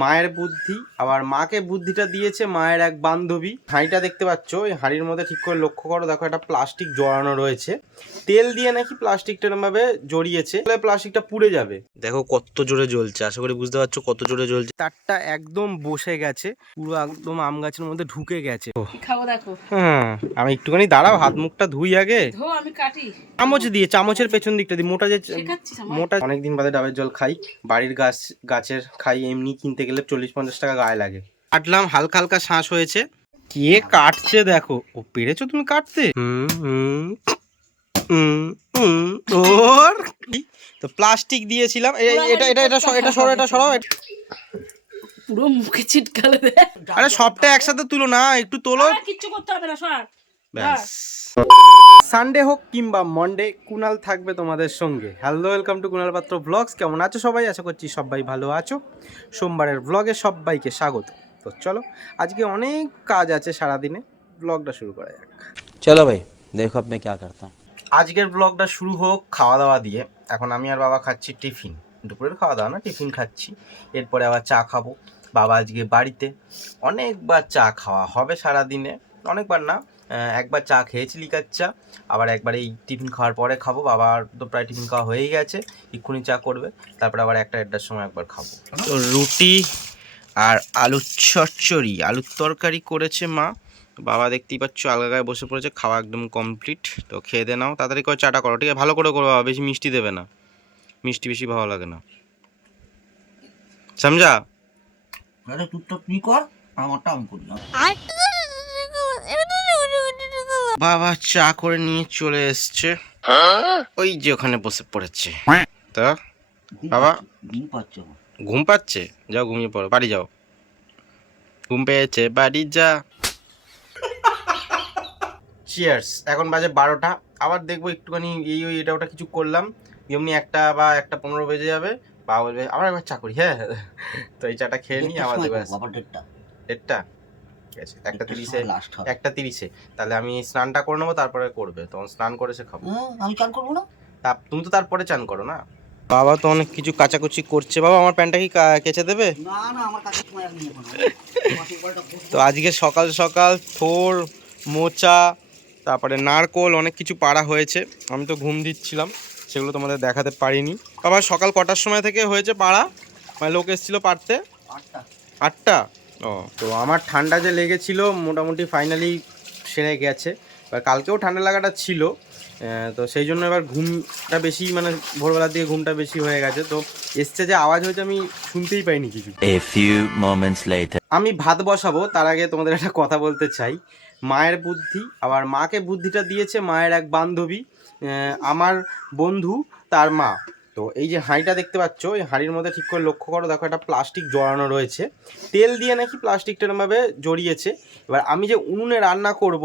মায়ের বুদ্ধি, আবার মাকে বুদ্ধিটা দিয়েছে মায়ের এক বান্ধবী। হাঁড়িটা দেখতে পাচ্ছ, ওই হাঁড়ির মধ্যে ঠিক করে লক্ষ্য করো, দেখো একটা প্লাস্টিক জড়ানো রয়েছে। তেল দিয়ে নাকি প্লাস্টিকটা এরকম ভাবে জড়িয়েছে, প্লাস্টিকটা পুড়ে যাবে। দেখো কত জোরে জ্বলছে, আশা করি বুঝতে পারছো কত জোরে জ্বলছে। তারটা একদম বসে গেছে, পুরো একদম আম গাছের মধ্যে ঢুকে গেছে। খাবো দেখো। হ্যাঁ, আমি একটুখানি দাঁড়াও, হাত মুখটা ধুই আগে। আমি কাটি চামচ দিয়ে, চামচের পেছন দিকটা দিয়ে, মোটা যে মোটা। অনেকদিন বাদে ডাবের জল খাই, বাড়ির গাছের খাই। এমনি কিনতে গেলে 40-50 টাকা গায়ে লাগে। কাটলাম, হালকা হালকা শ্বাস হয়েছে। কে কাটছে দেখো। ও, পেরেছো তুমি কাটতে? ওর তো প্লাস্টিক দিয়েছিলাম। এটা এটা এটা এটা সরো, এটা সরাও। পুরো মুখে ছিটকালে দে। আরে সবটা একসাথে তুলো না, একটু তোলো। কিচ্ছু করতে হবে না, সর। ব্যাস। সানডে হোক কিংবা মন্ডে, কুনাল থাকবে তোমাদের সঙ্গে। হ্যালো, ওয়েলকাম টু কুনাল পাত্র ব্লগস। কেমন আছো সবাই? আশা করছি সবাই ভালো আছো। সোমবারের ব্লগে সবাইকে স্বাগত। তো চলো, আজকে অনেক কাজ আছে সারাদিনে, ব্লগটা শুরু করা যাক। চলো ভাই, দেখো আপনি কি করতে। আজকের ব্লগটা শুরু হোক খাওয়া দাওয়া দিয়ে। এখন আমি আর বাবা খাচ্ছি টিফিন, দুপুরের খাওয়া দাওয়া না, টিফিন খাচ্ছি। এরপরে আবার চা খাবো। বাবা আজকে বাড়িতে, অনেকবার চা খাওয়া হবে সারাদিনে, অনেকবার না, একবার চা খেয়েছি, লিকার চা। আবার একবার এই টিফিন খাওয়ার পরে খাবো। বাবার তো প্রায় টিফিন খাওয়া হয়েই গেছে, এক্ষুনি চা করবে। তারপরে আবার 1-1:30 সময় একবার খাবো। তো রুটি আর আলুর চচ্চড়ি, আলুর তরকারি করেছে মা। বাবা দেখতেই পাচ্ছ আলগায় বসে পড়েছে, খাওয়া একদম কমপ্লিট। তো খেয়ে দে নাও, তাড়াতাড়ি করে চাটা করো, ঠিক আছে? ভালো করে করো বাবা, বেশি মিষ্টি দেবে না, মিষ্টি বেশি ভালো লাগে না, সমঝা? আরে তুই কর, আমারটা আমি করি না। বাবা চা করে নিয়ে চলে এসছে, ওই যে ওখানে বসে পড়েছে। তো বাবা ঘুম পাচ্ছে, যাও ঘুমিয়ে পড়ো, বাড়ি যাও, ঘুম পেয়েছে, বাড়ি যা। চিয়ার্স। এখন বাজে 12টা, আবার দেখবো একটুখানি ওই এটা ওটা কিছু করলাম, এমনি 1টা বা 1:15 বেজে যাবে। বাবা বলবে আবার একবার চা করি, হ্যাঁ। তো এই চাটা খেয়ে নিই, আবার দেখবো 1:30। ঠিক আছে, 1:30-এ, 1:30-এ তাহলে আমি স্নানটা করে নেবো, তারপরে করবে, তখন স্নান করে সে খাবো। আমি চান করবো না, তুমি তো তারপরে চান করো না। বাবা তো অনেক কিছু কাচাকুচি করছে। বাবা আমার প্যান্টটা কি কেচে দেবে? না না, আমার কাছে সময় নেই এখন। তো আজকে সকাল সকাল থোর, মোচা, তারপরে নারকোল, অনেক কিছু পাড়া হয়েছে। আমি তো ঘুম দিচ্ছিলাম, সেগুলো তোমাদের দেখাতে পারিনি। বাবা সকাল কটার সময় থেকে হয়েছে পাড়া, মানে লোক এসেছিলো পাড়তে? 8টা। ও, তো আমার ঠান্ডা যে লেগেছিল মোটামুটি ফাইনালি সেরে গেছে। এবার কালকেও ঠান্ডা লাগাটা ছিল, তো সেই জন্য এবার ঘুমটা বেশি, মানে ভোরবেলার দিকে ঘুমটা বেশি হয়ে গেছে। তো এসছে যে আওয়াজ হয়েছে, আমি শুনতেই পাইনি কিছু। A few moments later. আমি ভাত বসাবো, তার আগে তোমাদের একটা কথা বলতে চাই। মায়ের বুদ্ধি, আবার মাকে বুদ্ধিটা দিয়েছে মায়ের এক বান্ধবী, আমার বন্ধু, তার মা। তো এই যে হাঁড়িটা দেখতে পাচ্ছ, এই হাঁড়ির মধ্যে ঠিক করে লক্ষ্য করো, দেখো একটা প্লাস্টিক জড়ানো রয়েছে। তেল দিয়ে নাকি প্লাস্টিকটা এরমভাবে জড়িয়েছে। এবার আমি যে উনুনে রান্না করব,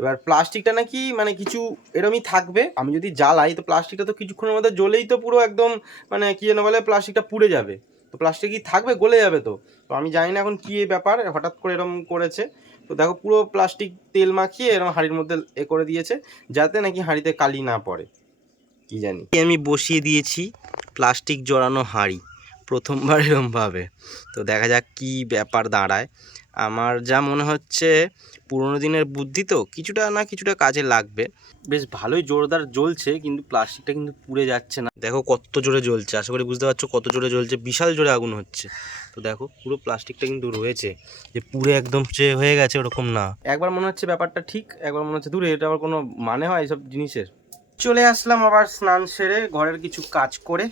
এবার প্লাস্টিকটা নাকি মানে কিছু এরমই থাকবে। আমি যদি জ্বালাই তো প্লাস্টিকটা তো কিছুক্ষণের মধ্যে জ্বলেই তো পুরো একদম, মানে কি যেন বলে, প্লাস্টিকটা পুড়ে যাবে। তো প্লাস্টিক কি থাকবে, গলে যাবে। তো আমি জানি না এখন কী ব্যাপার, হঠাৎ করে এরকম করেছে। তো দেখো পুরো প্লাস্টিক তেল মাখিয়ে এরকম হাঁড়ির মধ্যে করে দিয়েছে, যাতে নাকি হাঁড়িতে কালি না পড়ে, কি জানি। আমি বসিয়ে দিয়েছি প্লাস্টিক জড়ানো হাঁড়ি, প্রথমবার এরমভাবে। তো দেখা যাক কি ব্যাপার দাঁড়ায়। আমার যা মনে হচ্ছে পুরোনো দিনের বুদ্ধি, তো কিছুটা না কিছুটা কাজে লাগবে। বেশ ভালোই জোরদার জ্বলছে, কিন্তু প্লাস্টিকটা কিন্তু পুড়ে যাচ্ছে না। দেখো কত জোরে জ্বলছে, আশা করি বুঝতে পারছো কত জোরে জ্বলছে, বিশাল জোরে আগুন হচ্ছে। তো দেখো পুরো প্লাস্টিকটা কিন্তু রয়েছে, যে পুরো একদম হয়ে গেছে ওরকম না। একবার মনে হচ্ছে ব্যাপারটা ঠিক, একবার মনে হচ্ছে দূরে, এটা আবার কোনো মানে হয় এইসব জিনিসের। চলে আসলাম আবার স্নান সেরে, ঘরের কিছু কাজ করে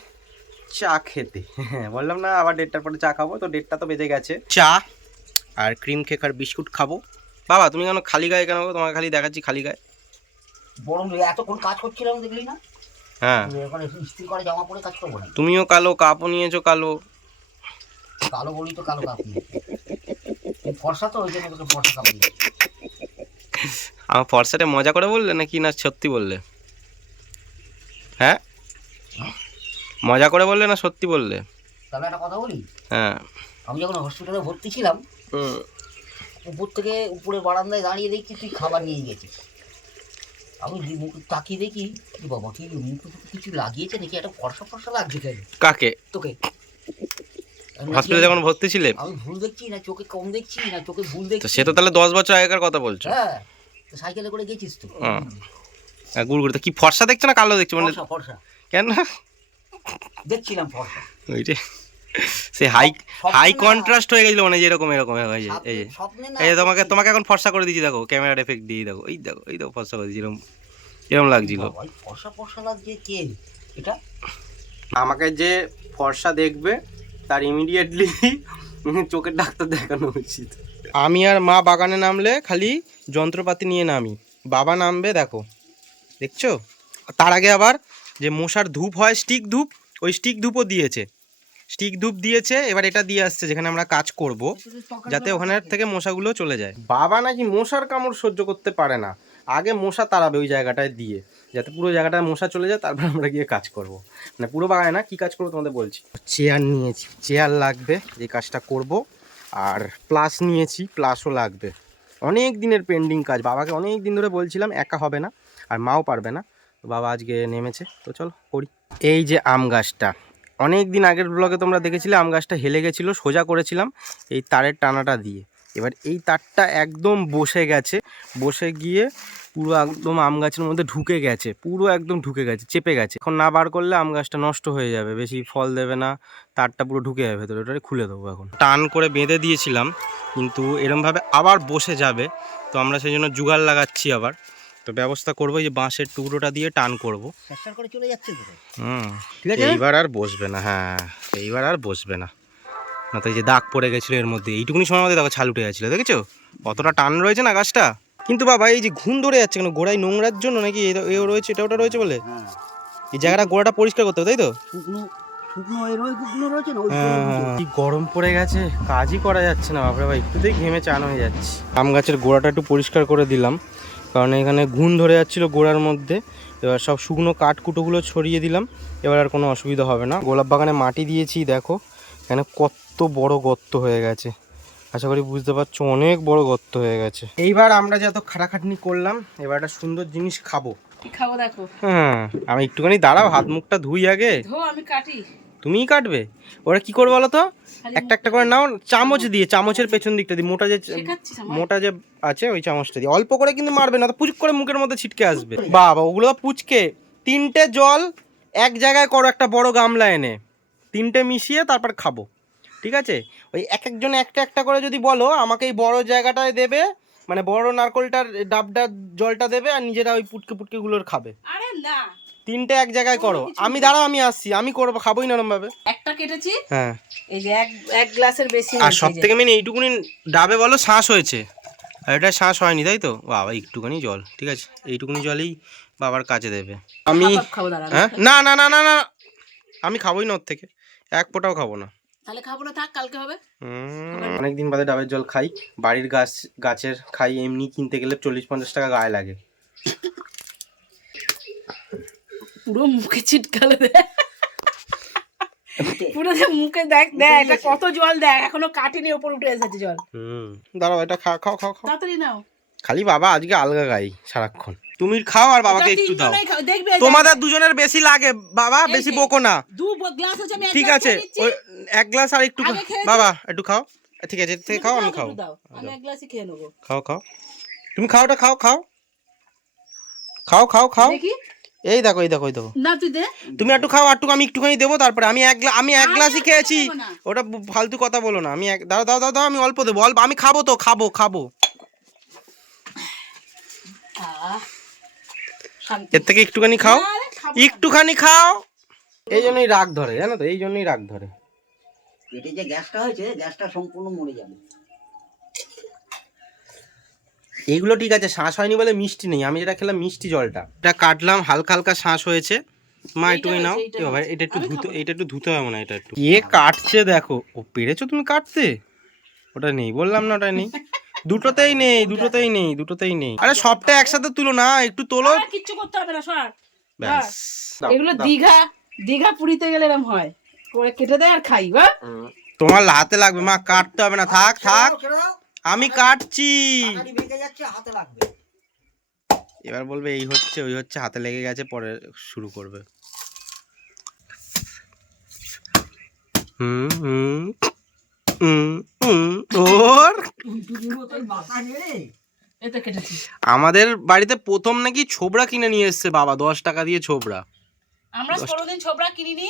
চা খেতে। হ্যাঁ, বললাম না আবার 1:30টার পরে চা খাবো, তো 1:30টা তো বেজে গেছে। চা আর ক্রিম কেক আর বিস্কুট খাবো। বাবা তুমি কেন খালি গায়ে কেন? তোমাকে খালি দেখাচ্ছি খালি গায়ে। বরং এতক্ষণ কাজ করছিলাম দেখলি না? হ্যাঁ, এখন ইস্ত্রি করে জামা পরে কাজ করবো না? তুমিও কালো, কাপও নিয়েছো কালো। কালো বলি তো কালো কাপ নিয়ে, ফর্সা তো ওই জন্য তোকে ফর্সা কাপ দিই। আমার ফর্সাটা মজা করে বললে নাকি না সত্যি বললে? হ্যাঁ, মজা করে বললে না সত্যি বললে? তাহলে একটা কথা বলি। হ্যাঁ, আমি যখন হসপিটালে ভর্তি ছিলাম, উপর থেকে উপরে বারান্দায় দাঁড়িয়ে দেখছি তুই খাবার নিয়ে গেছিস। আমি মুখ তাকিয়ে দেখি, কি বাবা, কি মুখ কিছু লাগিয়েছে নাকি? একটা ফর্সা ফর্সা লাগছে কেন? কাকে? তোকে। হসপিটালে যখন ভর্তি ছিলে? আমি ভুল দেখছি না চোখে কম দেখছি না চোখে ভুল তো দেখছি। সে তো তাহলে 10 বছর আগেকার কথা বলছো। হ্যাঁ, তো সাইকেলে করে গেছিস তো। গুড়গুড়ি তো কি ফর্সা দেখছো না কালো দেখছো মানে? ফর্সা ফর্সা কেন? দেখছিলাম ফর্সা। ওই যে সে হাই হাই স্বপ্নে না। কন্ট্রাস্ট হয়ে গেছিল মানে এরকম এরকম এই যে এই যে স্বপ্নে না এই যে তোমাকে দেখছি। তোমাকে এখন ফর্সা করে দিয়েছি, দেখো ক্যামেরার এফেক্ট দিয়ে দেখো, এই দেখো এই দেখো ফর্সা করে দিয়েছি, এরকম এরকম লাগছিল। বাবা, এই ফর্সা ফর্সা লাগছে কে এটা? আমাকে যে ফর্সা দেখবে তার ইমিডিয়েটলি চোখের ডাক্তার দেখানো উচিত। আমি আর মা বাগানে নামলে খালি যন্ত্রপাতি নিয়ে নামি, বাবা নামবে দেখো, দেখছো? তার আগে আবার যে মশার ধূপ হয়, স্টিক ধূপ, ওই স্টিক ধূপও দিয়েছে, স্টিক ধূপ দিয়েছে। এবার এটা দিয়ে আসছে যেখানে আমরা কাজ করব, যাতে ওখানে থেকে মশাগুলো চলে যায়। বাবা নাকি মশার কামড় সহ্য করতে পারে না, আগে মশা তাড়াবে ওই জায়গাটায় দিয়ে, যাতে পুরো জায়গাটায় মশা চলে যায়, তারপর আমরা গিয়ে কাজ করব। মানে পুরো বাগানে না, কি কাজ করবো তোমাদের বলছি। চেয়ার নিয়েছি, চেয়ার লাগবে যে কাজটা করব, আর প্লাস নিয়েছি, প্লাসও লাগবে। অনেক দিনের পেন্ডিং কাজ, বাবাকে অনেক দিন ধরে বলছিলাম, একা হবে না আর মাও পারবে না, তো বাবা আজকে নেমেছে, তো চলো করি। এই যে আম গাছটা, অনেক দিন আগের ব্লগে তোমরা দেখেছিলে আম গাছটা হেলে গেছিলো, সোজা করেছিলাম এই তারের টানাটা দিয়ে। এবার এই তারটা একদম বসে গেছে, বসে গিয়ে পুরো একদম আম গাছের মধ্যে ঢুকে গেছে, পুরো একদম ঢুকে গেছে, চেপে গেছে। এখন না বার করলে আম গাছটা নষ্ট হয়ে যাবে, বেশি ফল দেবে না, তারটা পুরো ঢুকে যাবে ভেতরে, ওটা খুলে দেবো। এখন টান করে বেঁধে দিয়েছিলাম, কিন্তু এরমভাবে আবার বসে যাবে, তো আমরা সেই জন্য জুগাড় লাগাচ্ছি আবার। তো ব্যবস্থা করবো, এই যে বাঁশের টুকরোটা দিয়ে টান করবো। চেষ্টা করে চলে যাচ্ছে তো। ঠিক আছে, এইবার আর বসবে না, হ্যাঁ এইবার আর বসবে না, না তো এই যে দাগ পড়ে গেছিলো এর মধ্যে, এইটুকুনি সময় মধ্যে দেখো ছাল উঠে গেছিলো, দেখেছো কতটা টান রয়েছে না গাছটা। কিন্তু বাবা এই যে ঘুণ ধরে যাচ্ছে কেন, গোড়ায় নোংরার জন্য নাকি এও রয়েছে, এটা ওটা রয়েছে বলে? হ্যাঁ, এই জায়গাটা গোড়াটা পরিষ্কার করতে হবে, তাই তো? শুকনো শুকনো শুকনো রয়েছে না ওই কি গরম পড়ে গেছে, কাজই করা যাচ্ছে না বাপরে ভাই, একটুতেই ঘেমে চান হয়ে যাচ্ছে। আম গাছের গোড়াটা একটু পরিষ্কার করে দিলাম, কারণ এখানে ঘুণ ধরে যাচ্ছিল গোড়ার মধ্যে। এবার সব শুকনো কাঠকুটোগুলো ছড়িয়ে দিলাম, এবার আর কোনো অসুবিধা হবে না। গোলাপ বাগানে মাটি দিয়েছি, দেখো এখানে কত বড় গর্ত হয়ে গেছে, আশা করি বুঝতে পারছো, অনেক বড় গর্ত হয়ে গেছে। এইবার আমরা যত খাটাখাটনি করলাম, এবার একটা সুন্দর জিনিস খাবো। কি খাবো দেখো? হ্যাঁ, আমি একটুখানি দাঁড়াও, হাত মুখটা ধুই আগে। ধো, আমি কাটি। তুমিই কাটবে? ওরা কি করবে বলো তো, একটা একটা করে নাও, চামচ দিয়ে, চামচের পেছন দিকটা দিয়ে, মোটা যে শেখাচ্ছিস আমায়? মোটা যে আছে ওই চামচটা দিয়ে অল্প করে, কিন্তু মারবে না তো, পুচক করে মুখের মধ্যে ছিটকে আসবে। বাবা ওগুলো পুচকে, 3টে জল এক জায়গায় করো, একটা বড় গামলা এনে 3টে মিশিয়ে তারপর খাবো, ঠিক আছে? ওই এক একজনে একটা একটা করে যদি বলো, আমাকে এই বড় জায়গাটায় দেবে, মানে বড় নারকলটার ডাবটা জলটা দেবে, আর নিজেরা ওই পুটকে পুটকেগুলোর খাবে। আরে না, 3টে এক জায়গায় করো। আমি দাঁড়াও, আমি আসছি, আমি করবো, খাবোই নরম ভাবে। একটা কেটেছি, হ্যাঁ, এই যে এক গ্লাসের বেশি। আর সব থেকে মেন এইটুকুনি ডাবে বলো শ্বাস হয়েছে, আর এটা শ্বাস হয়নি, তাই তো? বাবা একটুখানি জল, ঠিক আছে, এইটুকুনি জলেই বাবার কাজে দেবে। আমি খাবো দাঁড়া। হ্যাঁ, না না না না না, আমি খাবোই না ওর থেকে, এক ফোঁটাও খাবো না। তাহলে খাবো না, থাক, কালকে হবে। অনেকদিন বাদে ডাবের জল খাই, বাড়ির গাছের খাই, এমনি কিনতে গেলে 40-50 টাকা গায়ে লাগে। পুরো মুখে ছিটকালে দেয়, পুরো যে মুখে দেখ দেখ, এটা কত জল দেখ, এখনো কাটিনি, ওপর উঠে এসেছে জল। দাঁড়াও, এটা খাও খাও খাও খাও, তাড়াতাড়ি নাও। খালি বাবা আজকে আলগা গাই সারাক্ষণ। তুমি খাও আর বাবাকে একটু দাও, দেখবে তোমাদের দুজনের বেশি লাগে বাবা, বেশি বকো না, দু গ্লাস হচ্ছে, আমি ঠিক আছে? ওই এক গ্লাস আর একটু আগে খেয়ে বাবা একটু খাও, ঠিক আছে থেকে খাও, আমি খাও, আমি এক গ্লাসই খেয়ে নেবো। খাও খাও, তুমি খাও, ওটা খাও খাও খাও খাও খাও, দেখি, এই দেখো এই দেখো এই দেখো, না তুই দে, তুমি একটু খাও, একটু আমি একটুখানি দেবো, তারপরে আমি এক গ্লাসই খেয়েছি, দেবো না। ওটা ফালতু কথা বলো না, আমি দাও দাও দাও দাও, আমি অল্প দেবো, অল্প আমি খাবো, তো খাবো খাবো, এর থেকে একটুখানি খাও, একটুখানি খাও, এই জন্যই রাগ ধরে, জানো তো, এই জন্যই রাগ ধরে। পেটে যে গ্যাসটা হয়েছে, গ্যাসটা সম্পূর্ণ মরে যাবে। এইগুলো ঠিক আছে, শ্বাস হয়নি বলে মিষ্টি নেই, আমি যেটা খেলাম মিষ্টি জলটা, এটা কাটলাম, হালকা হালকা শ্বাস হয়েছে। মা একটুখানি নাও, বাবা এটা একটু ধুতে, এটা একটু ধুতে হবে না, এটা একটু কাটছে দেখো, ও পেরেছো তুমি কাটতে, ওটা নেই বললাম না, ওটা নেই, দুটোতেই নেই, দুটোতেই নেই, দুটোতেই নেই। আরে সবটা একসাথে তুলো না, একটু তোলো, কিচ্ছু করতে হবে না, সর। ব্যাস। এগুলো দীঘা পুরীতে গেলে এরকম হয়, করে কেটে দেয় আর খাই। তোমার হাতে লাগবে মা, কাটতে হবে না, থাক থাক, আমি কাটছি। হাতে লাগবে, এবার বলবে এই হচ্ছে ওই হচ্ছে, হাতে লেগে গেছে, পরে শুরু করবে। হুম হুম ওর এটা কেটেছি। আমাদের বাড়িতে প্রথম নাকি ছোবড়া কিনে নিয়ে এসছে বাবা, 10 টাকা দিয়ে ছোবড়া। আমরা কোনোদিন ছোবড়া কিনিনি।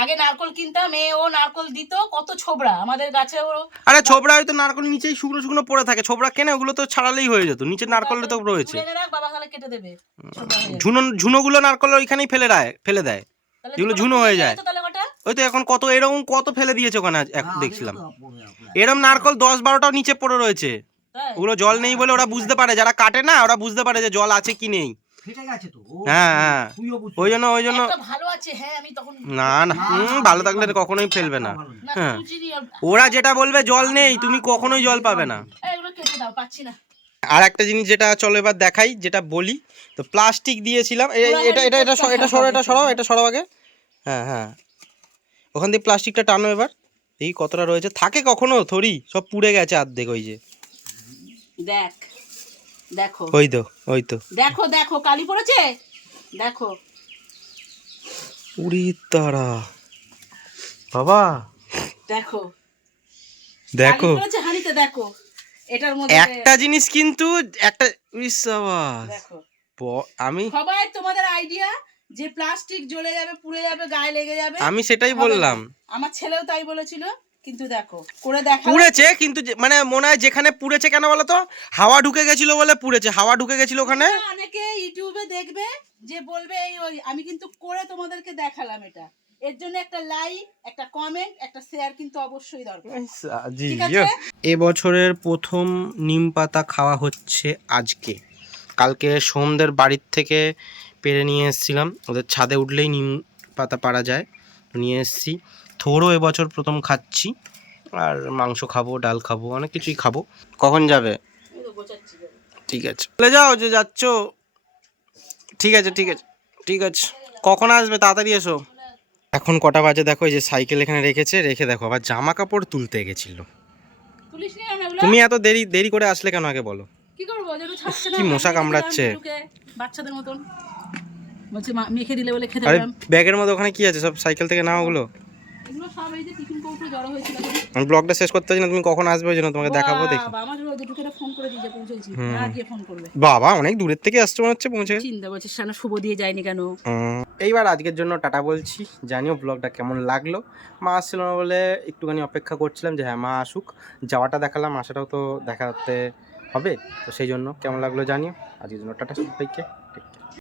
আগে নারকল কিনতাম, ও নারকল দিত, কত ছোবড়া আমাদের গাছেও। আরে ছোবড়া হয়তো নারকল নিচেই শুকনো শুকনো পড়ে থাকে, ছোবড়া কেনে ওগুলো তো ছাড়ালেই হয়ে যেত, নিচে নারকলটা তো রয়েছে। তুলে এনে রাখ, বাবা তাহলে কেটে দেবে। ছোবড়া হয়ে যাবে। ঝুনোগুলো নারকল ওইখানেই ফেলে দেয়, তাহলে যেগুলো তোমরা ঝুনো হয়ে তুলে যায়। এনেছো তাহলে কটা? ওই তো এখন কত এরকম কত ফেলে দিয়েছে ওখানে, দেখছিলাম এরকম নারকল 10-12টাও নিচে পড়ে রয়েছে। তাই? ওগুলো জল নেই বলে ওরা বুঝতে পারে, যারা কাটে না ওরা বুঝতে পারে যে জল আছে কি নেই। ফেটে গেছে তো। হ্যাঁ হ্যাঁ, ওই জন্য একটা ভালো আছে, হ্যাঁ আমি তখন না না ভালো থাকলে কখনোই ফেলবে না। না হ্যাঁ, সুচিনি ওরা যেটা বলবে জল নেই, তুমি কখনোই জল পাবে না। এগুলো কেটে দাও, পাচ্ছি না। আর একটা জিনিস যেটা চলো এবার দেখাই, যেটা বলি, তো প্লাস্টিক দিয়েছিলাম, এটা এটা এটা এটা সরাও, এটা সরাও, এটা সরাও আগে। হ্যাঁ হ্যাঁ, ওখান দিয়ে প্লাস্টিকটা টানো এবার, এই কতটা রয়েছে, থাকে কখনো থরি, সব পুড়ে গেছে অর্ধেক। ওই যে দেখ, দেখো ওই তো, ওই তো দেখো দেখো কালি পড়েছে, দেখো। উড়ি তারা বাবা, দেখো দেখো কালি পড়েছে হাঁড়িতে, দেখো এটার মধ্যে একটা জিনিস কিন্তু, একটা ইসাবাস, দেখো। আমি সবাই তোমাদের আইডিয়া যে প্লাস্টিক জ্বলে যাবে, পুড়ে যাবে, গায়ে লেগে যাবে, আমি সেটাই হবে বললাম। না। আমার ছেলেও তাই বলেছিল, কিন্তু দেখো করে দেখা পুড়েছে, কিন্তু মানে মনে হয় যেখানে পুড়েছে কেন বলো তো, হাওয়া ঢুকে গেছিল বলে পুড়েছে, হাওয়া ঢুকে গেছিল ওখানে। অনেকে ইউটিউবে দেখবে, যে বলবে এই ওই, আমি কিন্তু করে তোমাদেরকে দেখালাম এটা। এর জন্য একটা লাইক, একটা কমেন্ট, একটা শেয়ার কিন্তু অবশ্যই দরকার। ঠিক আছে? এবছরের প্রথম নিম পাতা খাওয়া হচ্ছে আজকে। কালকে সোমদের বাড়ির থেকে পেরে নিয়ে এসেছিলাম, ওদের ছাদে উঠলেই নিম পাতা পাড়া যায়, নিয়ে এসেছি। থোড়ও এবছর প্রথম খাচ্ছি, আর মাংস খাবো, ডাল খাবো, অনেক কিছুই খাবো। কখন যাবে? এই তো গোছাচ্ছি। ঠিক আছে, চলে যাও যে যাচ্ছ। ঠিক আছে ঠিক আছে ঠিক আছে, কখন আসবে? তাড়াতাড়ি এসো। এখন কটা বাজে দেখো, এই যে সাইকেল এখানে রেখেছে, রেখে দেখো আবার জামা কাপড় তুলতে গেছিল। পুলিশ নিয়ে না এগুলো? তুমি এত দেরি দেরি করে আসলে কেন আগে বলো? কি করবো, যেন ছাড়ছে না, কি মশা কামড়াচ্ছে। বাচ্চাদের মতন বলছে মেখে দিলে বলে খেতে আরে পেলাম। ব্যাগের মধ্যে ওখানে কি আছে? সব সাইকেল থেকে নাও ওগুলো। এগুলো সব এই যে টিফিন কৌটো জড়ো হয়েছিল। আমি ব্লগটা শেষ করতে চাই না, তুমি কখন আসবে ওই জন্য তোমাকে দেখাবো। দেখি বাবা, আমার দুটোকে ফোন করে দিয়ে পৌঁছেছি, না গিয়ে ফোন করবে। বাবা অনেক দূরের থেকে আসছে মনে হচ্ছে, পৌঁছে চিন্তা বলছে সানা শুভ দিয়ে যায়নি কেন। এইবার আজকের জন্য টাটা বলছি। জানিও ব্লগটা কেমন লাগলো। মা আসছিল না বলে একটুখানি অপেক্ষা করছিলাম যে হ্যাঁ মা আসুক, যাওয়াটা দেখালাম, আসাটাও তো দেখাতে হবে, তো সেই জন্য কেমন লাগলো জানিও। আজকের জন্য টাটা সবাইকে।